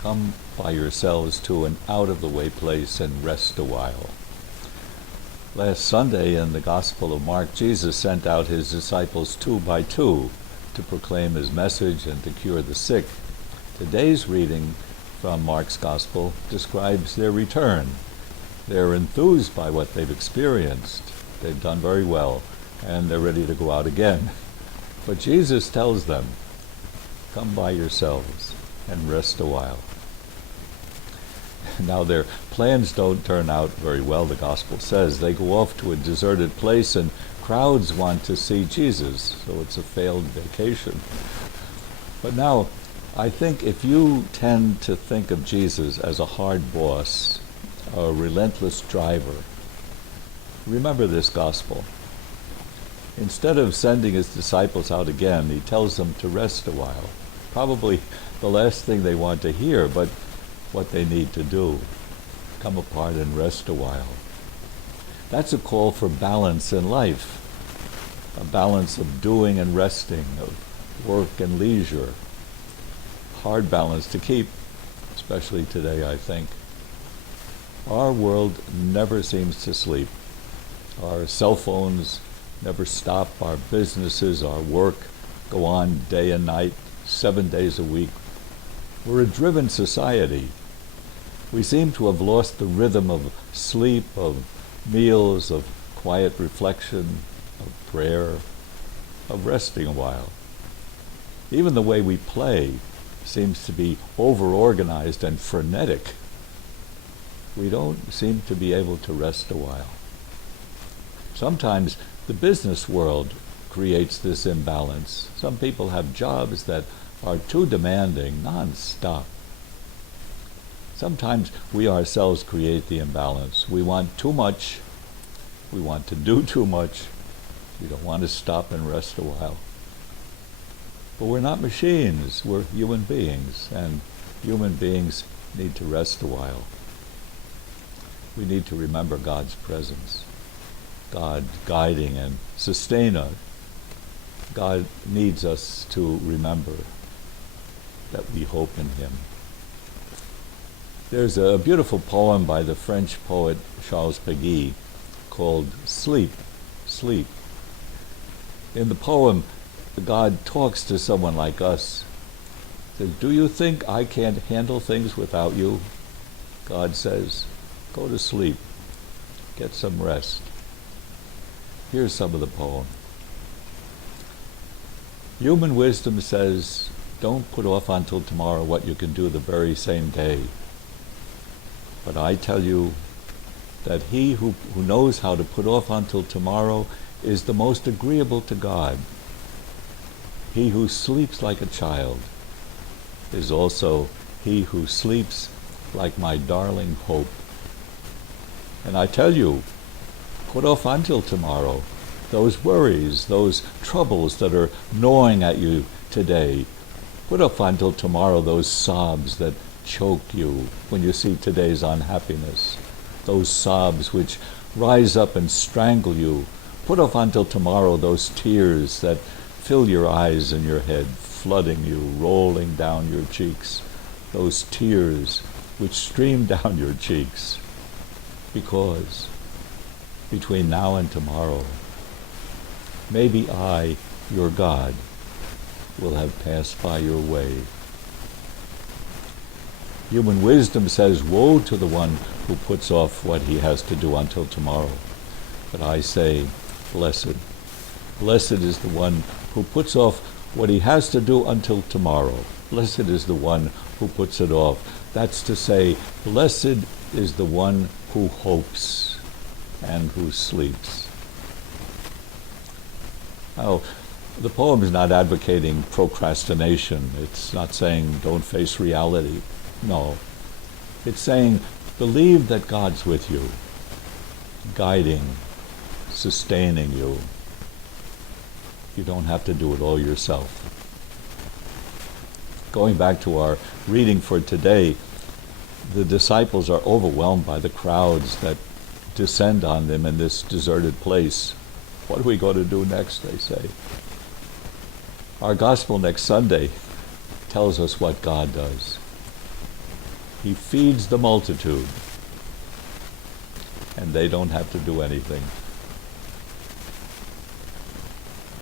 Come by yourselves to an out-of-the-way place and rest a while. Last Sunday in the Gospel of Mark, Jesus sent out his disciples 2 by 2 to proclaim his message and to cure the sick. Today's reading from Mark's Gospel describes their return. They're enthused by what they've experienced. They've done very well, and they're ready to go out again. But Jesus tells them, come by yourselves and rest a while. Now their plans don't turn out very well, the Gospel says. They go off to a deserted place and crowds want to see Jesus, so it's a failed vacation. But now, I think if you tend to think of Jesus as a hard boss, a relentless driver, remember this Gospel. Instead of sending his disciples out again, he tells them to rest a while. Probably the last thing they want to hear, but what they need to do. Come apart and rest a while. That's a call for balance in life. A balance of doing and resting, of work and leisure. Hard balance to keep, especially today, I think. Our world never seems to sleep. Our cell phones never stop. Our businesses, our work go on day and night, 7 days a week. We're a driven society. We seem to have lost the rhythm of sleep, of meals, of quiet reflection, of prayer, of resting a while. Even the way we play seems to be over-organized and frenetic. We don't seem to be able to rest a while. Sometimes the business world creates this imbalance. Some people have jobs that are too demanding, non-stop. Sometimes we ourselves create the imbalance. We want too much. We want to do too much. We don't want to stop and rest a while. But we're not machines. We're human beings, and human beings need to rest a while. We need to remember God's presence, God guiding and sustaining us. God needs us to remember that we hope in him. There's a beautiful poem by the French poet Charles Péguy called Sleep, Sleep. In the poem, God talks to someone like us. He says, do you think I can't handle things without you? God says, go to sleep, get some rest. Here's some of the poem. Human wisdom says, don't put off until tomorrow what you can do the very same day. But I tell you that he who knows how to put off until tomorrow is the most agreeable to God. He who sleeps like a child is also he who sleeps like my darling hope. And I tell you, put off until tomorrow those worries, those troubles that are gnawing at you today. Put off until tomorrow those sobs that choke you when you see today's unhappiness, those sobs which rise up and strangle you. Put off until tomorrow those tears that fill your eyes and your head, flooding you, rolling down your cheeks, those tears which stream down your cheeks, because between now and tomorrow, maybe I, your God, will have passed by your way. Human wisdom says, woe to the one who puts off what he has to do until tomorrow. But I say, blessed. Blessed is the one who puts off what he has to do until tomorrow. Blessed is the one who puts it off. That's to say, blessed is the one who hopes and who sleeps. Now, the poem is not advocating procrastination. It's not saying don't face reality. No. It's saying believe that God's with you, guiding, sustaining you. You don't have to do it all yourself. Going back to our reading for today, the disciples are overwhelmed by the crowds that descend on them in this deserted place. What are we going to do next, they say. Our gospel next Sunday tells us what God does. He feeds the multitude, and they don't have to do anything.